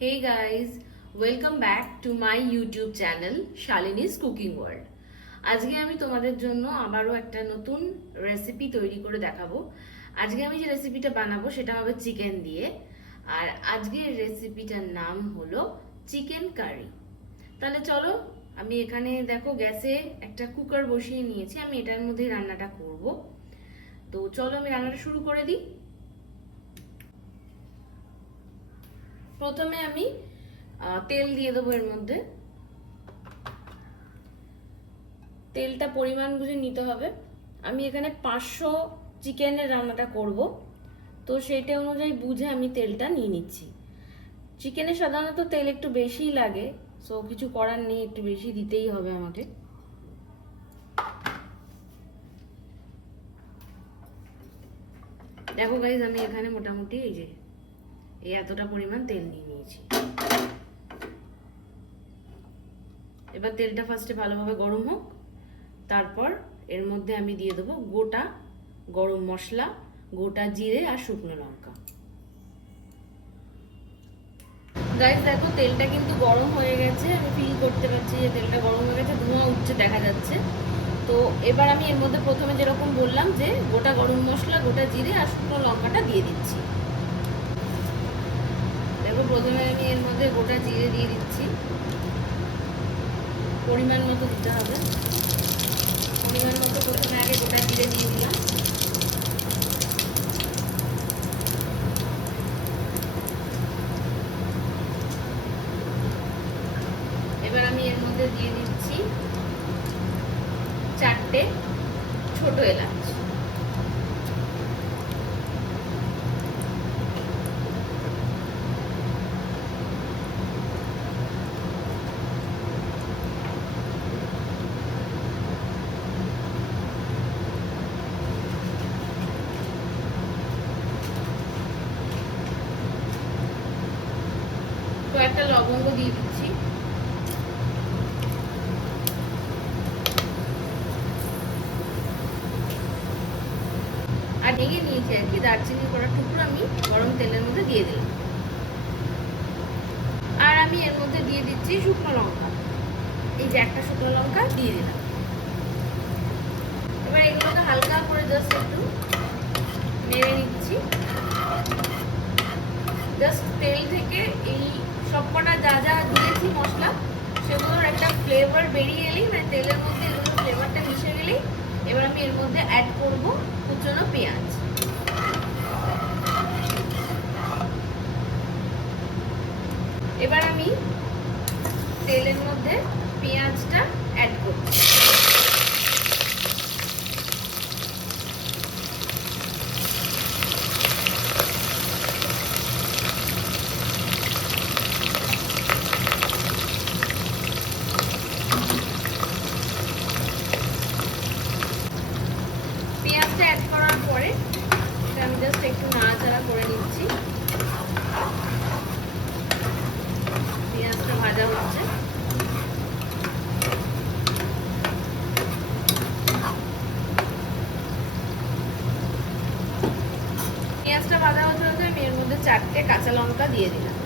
Hey guys, welcome back to my YouTube channel Shalini's Cooking World. আজকে আমি তোমাদের জন্য আবারও একটা নতুন রেসিপি তৈরি করে দেখাবো। আজকে আমি যে রেসিপিটা বানাবো সেটা হবে চিকেন দিয়ে। আর আজকের রেসিপিটার নাম হলো চিকেন কারি। তাহলে চলো, আমি এখানে দেখো গ্যাসে একটা কুকার বসিয়ে নিয়েছি। আমি এটার মধ্যে রান্নাটা করব। তো চলো আমি রান্নাটা শুরু করে দিই। প্রথমে আমি তেল দিয়ে দেবো এর মধ্যে। তেলটা পরিমাণ বুঝে নিতে হবে। আমি এখানে 500 চিকেনের রান্নাটা করব, তো সেইটা অনুযায়ী বুঝে আমি তেলটা নিয়ে নিচ্ছি। চিকেনে সাধারণত তেল একটু বেশিই লাগে, সো কিছু করার নেই, একটু বেশি দিতেই হবে আমাকে। দেখো গাইজ, আমি এখানে মোটামুটি এই এতটা পরিমাণ তেল নিয়ে নিয়েছি। এবার তেলটা ফার্স্টে ভালোভাবে গরম হোক, তারপর এর মধ্যে আমি দিয়ে দেবো গোটা গরম মশলা, গোটা জিরে আর শুকনো লঙ্কা। গাইস দেখো, তেলটা কিন্তু গরম হয়ে গেছে। আমি ফিল করতে পারছি যে তেলটা গরম হয়ে গেছে, ধোঁয়া উঠছে দেখা যাচ্ছে। তো এবার আমি এর মধ্যে প্রথমে যেরকম বললাম যে গোটা গরম মশলা, গোটা জিরে আর শুকনো লঙ্কাটা দিয়ে দিচ্ছি। দেখো, প্রথমে আমি এর মধ্যে গোটা জিরে দিয়ে দিচ্ছি। পরিমাণ মতো দিতে হবে। পরিমাণ মতো প্রথমে আগে গোটা জিরে দিয়ে দিলাম। এবার আমি এর মধ্যে দিয়ে দিচ্ছি 4টে ছোট এলাচ। কয়েকটা লবঙ্গ দিয়ে দিচ্ছি। আর ভেঙে নিয়েছি আর কি দারচিনি করার টুকরো আমি গরম তেলের মধ্যে দিয়ে দিলাম। আর আমি এর মধ্যে দিয়ে দিচ্ছি শুকনো লঙ্কা। এই যে একটা শুকনো লঙ্কা দিয়ে দিলাম। এবার এগুলোকে হালকা করে জাস্ট একটু নেড়ে নিচ্ছি। জাস্ট তেল থেকে এই সবকটা যা যা দিয়েছি মশলা, সেগুলোর একটা ফ্লেভার বেরিয়ে এলেই, মানে তেলের মধ্যে এগুলোর ফ্লেভারটা মিশে গেলেই এবার আমি এর মধ্যে অ্যাড করব কুচনো পেঁয়াজ। এবার আমি তেলের মধ্যে পেঁয়াজটা অ্যাড করছি। পেঁয়াজটা অ্যাড করার পরে এটা আমি জাস্ট একটু নাড়াচাড়া করে নিচ্ছি। পেঁয়াজটা ভাজা হচ্ছে। পেঁয়াজটা ভাজা হতে হতে আমি এর মধ্যে 4টে কাঁচা লঙ্কা দিয়ে দিলাম।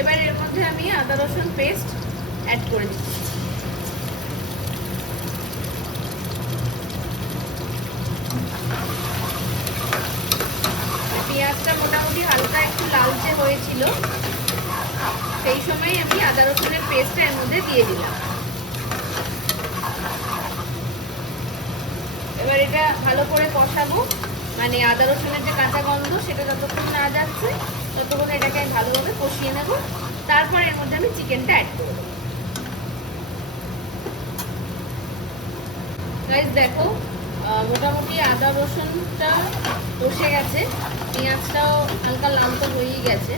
এবার এর মধ্যে আমি আদা রসুন পেস্ট অ্যাড করে দিচ্ছি। পেঁয়াজটা মোটামুটি হালকা একটু লালচে হয়েছিল, সেই সময় আমি আদা রসুনের পেস্টটা এর মধ্যে দিয়ে দিলাম। এবার এটা ভালো করে কষাবো, মানে আদা রসুনের যে কাঁচা গন্ধ সেটা যতক্ষণ না যাচ্ছে ততক্ষণ এটাকে আমি ভালোভাবে কষিয়ে নেব। তারপর এর মধ্যে আমি চিকেনটা অ্যাড করে দেবো। গাইস দেখো, মোটামুটি আদা রসুনটা কষে গেছে, পেঁয়াজটাও হালকা লালচে হয়েই গেছে।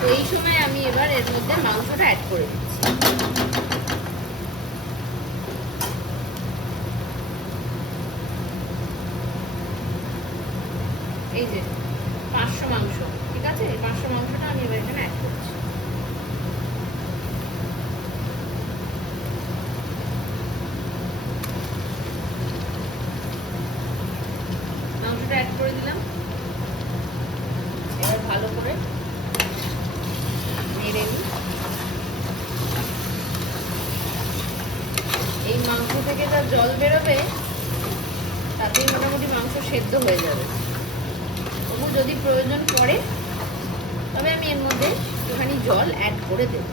তো এই সময় আমি এবার এর মধ্যে মাংসটা অ্যাড করে দিচ্ছি। এই যে 500 মাংস, ঠিক আছে, 500 মাংসটা আমি এবার এখানে অ্যাড করছি। জল বেরোবে তাতেই মোটামুটি মাংস সেদ্ধ হয়ে যাবে। তবু যদি প্রয়োজন পড়ে তবে আমি এর মধ্যে একটুখানি জল অ্যাড করে দেব।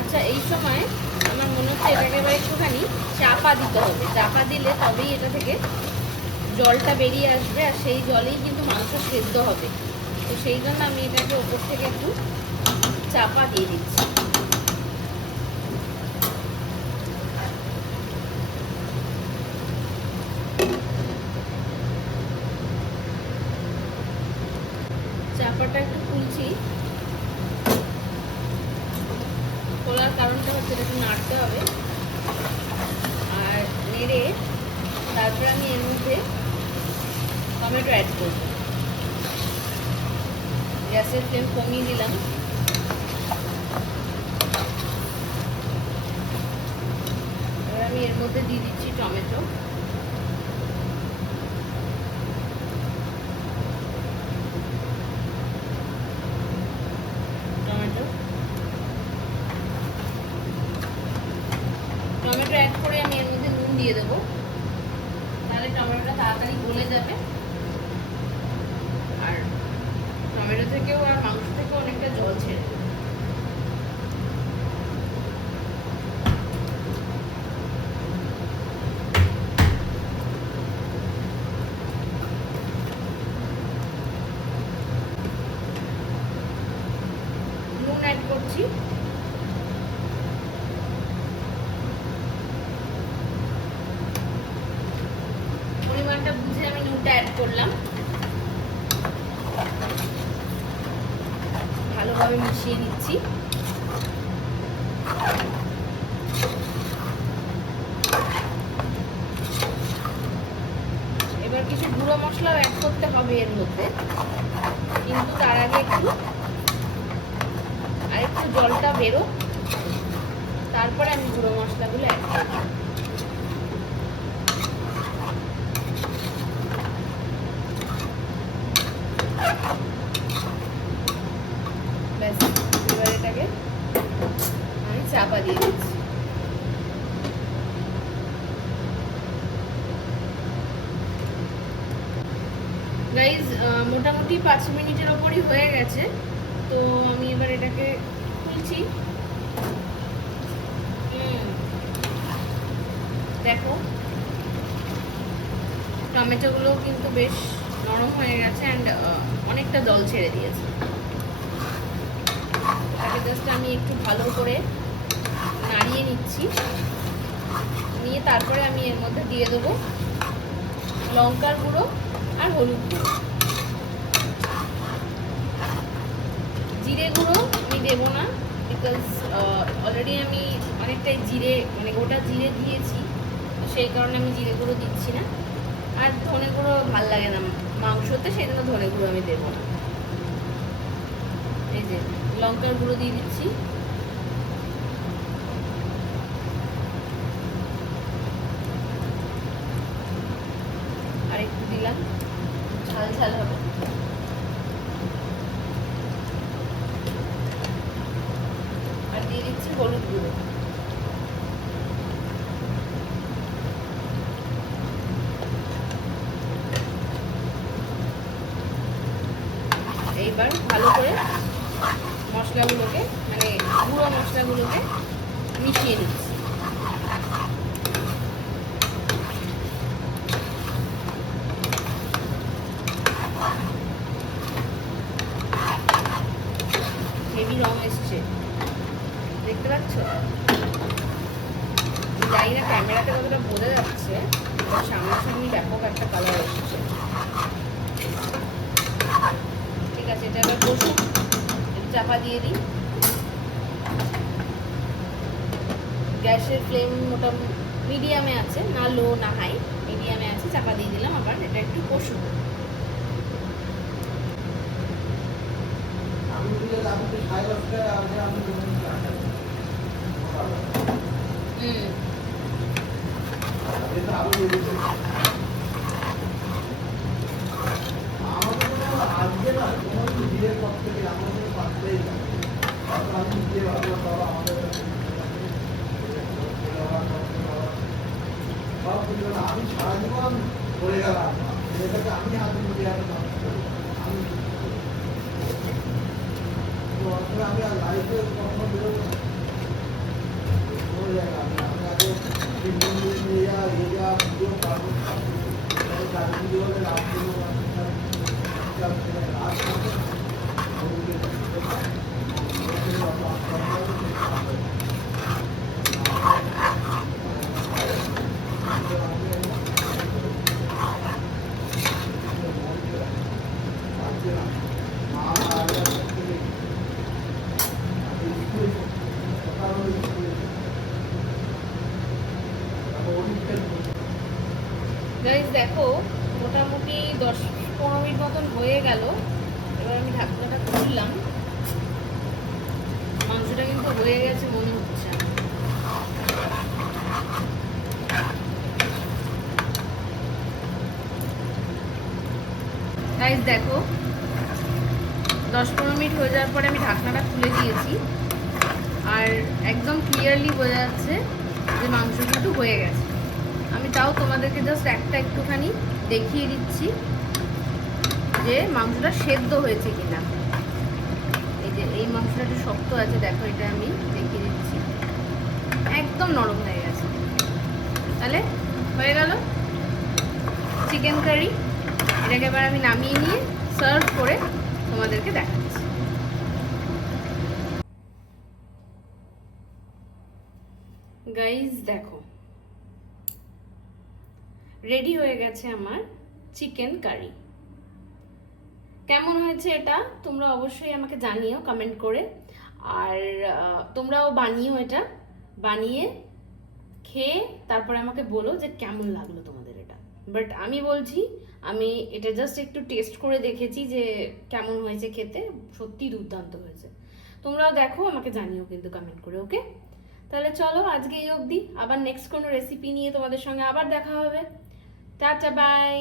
আচ্ছা, এই সময় আমার মনে হচ্ছে এটাকে এবার একটুখানি চাপা দিতে হবে। চাপা দিলে তবেই এটা থেকে জলটা বেরিয়ে আসবে, আর সেই জলেই কিন্তু মাংস সেদ্ধ হবে। তো সেই জন্য আমি এটাকে ওপর থেকে একটু চাপা দিয়ে দিচ্ছি। চাপাটা একটু খুলছি, খোলার কারণটা হচ্ছে এটাকে নাড়তে হবে, আর নেড়ে তারপরে আমি এর মধ্যে টমেটো অ্যাড করব। গ্যাসের ফ্লেম কমিয়ে দিলাম। এবার আমি এর মধ্যে দিয়ে দিচ্ছি টমেটো। টমেটো অ্যাড করে আমি এর মধ্যে নুন দিয়ে দেবো, তাহলে টমেটোটা তাড়াতাড়ি গলে যাবে, আর টমেটো থেকেও আর মাংস থেকেও অনেকটা জল ছেড়ে দেবে। নুন অ্যাড করছি। পরিমাণটা বুঝে আমি নুনটা অ্যাড করলাম। ভালোভাবে মিশিয়ে নিচ্ছি। এবার কিছু গুঁড়ো মশলাও অ্যাড করতে হবে এর মধ্যে, কিন্তু তার আগে একটু জলটা বেরো, তারপরে আমি গুঁড়ো মশলাগুলো অ্যাড করব। ব্যাস, এবার এটাকে আমি চাপা দিয়ে দিচ্ছি। গাইজ, মোটামুটি 5 মিনিটের ওপরই হয়ে গেছে। তো আমি এবার এটাকে খুলছি। দেখো, টমেটোগুলো কিন্তু বেশ নরম হয়ে গেছে অ্যান্ড অনেকটা জল ছেড়ে দিয়েছে। এটাকে জাস্ট আমি একটু ভালো করে নাড়িয়ে নিচ্ছি, নিয়ে তারপরে আমি এর মধ্যে দিয়ে দেবো লঙ্কার গুঁড়ো আর হলুদ গুঁড়ো। জিরে গুঁড়ো আমি দেবো না, বিকজ অলরেডি আমি অনেকটাই জিরে, মানে গোটা জিরে দিয়েছি, সেই কারণে আমি জিরে গুঁড়ো দিচ্ছি না। আর ধনে গুঁড়ো ভাল লাগে না মাংসতে, সেই জন্য ধনে গুঁড়ো আমি দেবো না। এই যে লঙ্কার গুঁড়ো দিয়ে দিচ্ছি। আর একটু দিলাম, ঝাল ঝাল হবে। আর দিয়ে দিচ্ছি হলুদ গুঁড়ো। এইবার ভালো করে মশলাগুলোকে, মানে গুঁড়ো মশলাগুলোকে মিশিয়ে নিচ্ছি। হেভি রং এসছে, দেখতে পাচ্ছ? জানি না ক্যামেরাতে কতটা বোঝা যাচ্ছে, সামনাসামনি ব্যাপক একটা কালার এসছে। ঠিক আছে, এটা এবার কষুক, চাপা দিয়ে দিই। গ্যাসের ফ্লেম মোটামুটি মিডিয়ামে আছে, না লো না হাই, মিডিয়ামে আছে। চাপা দিয়ে দিলাম, আবার এটা একটু কষুক। এটা আরো বেড়ে যাবে। আমাদের কোনো আজকে না কোনো কিছু বিয়ের পর থেকে আমাদের পারতেই না। হয়তো আমি নিজে ভাবলাম বাবা আমাদের সব কিছু না, আমি সারা জীবন পড়ে গেলাম এটাকে আমি হাতে নিয়ে আমি নষ্ট করি। আমি তো আসলে আমি আর লাইফে কখনো বেরোবো না। কোনো জায়গা আমি আগে তিনজন নিয়ে যা ইয়ে যা পুজো পাবো কালী পুজো হলে রাম পুজো রাত গাইস দেখো মোটামুটি 10-15 মিনিট মতন হয়ে গেল। এবার আমি ঢাকনাটা খুললাম। মাংসটা কিন্তু হয়ে গেছে মনে হচ্ছে। গাইস দেখো 10-15 মিনিট হয়ে যাওয়ার পরে আমি ঢাকনাটা খুলে দিয়েছি, আর একদম ক্লিয়ারলি বোঝা যাচ্ছে যে মাংস কিন্তু হয়ে গেছে। আমি তাও তোমাদেরকে জাস্ট একটুখানি দেখিয়ে দিচ্ছি যে মাংসটা সেদ্ধ হয়েছে কিনা। এই যে এই মাংসটা একটু শক্ত আছে, দেখো এটা আমি দেখিয়ে দিচ্ছি, একদম নরম হয়ে গেছে। তাহলে হয়ে গেল চিকেন কারি। এটাকে এবার আমি নামিয়ে নিয়ে সার্ভ করে তোমাদেরকে দেখাচ্ছি। গাইজ দেখো রেডি হয়ে গেছে আমার চিকেন কারি। কেমন হয়েছে এটা তোমরা অবশ্যই আমাকে জানিও কমেন্ট করে, আর তোমরাও বানিও, এটা বানিয়ে খেয়ে তারপরে আমাকে বলো যে কেমন লাগলো তোমাদের এটা। বাট আমি বলছি আমি এটা জাস্ট একটু টেস্ট করে দেখেছি যে কেমন হয়েছে খেতে, সত্যি দুর্দান্ত হয়েছে। তোমরাও দেখো, আমাকে জানিও কিন্তু কমেন্ট করে, ওকে? তাহলে চলো আজকে এই অবধি, আবার নেক্সট কোনো রেসিপি নিয়ে তোমাদের সঙ্গে আবার দেখা হবে। Tata bye.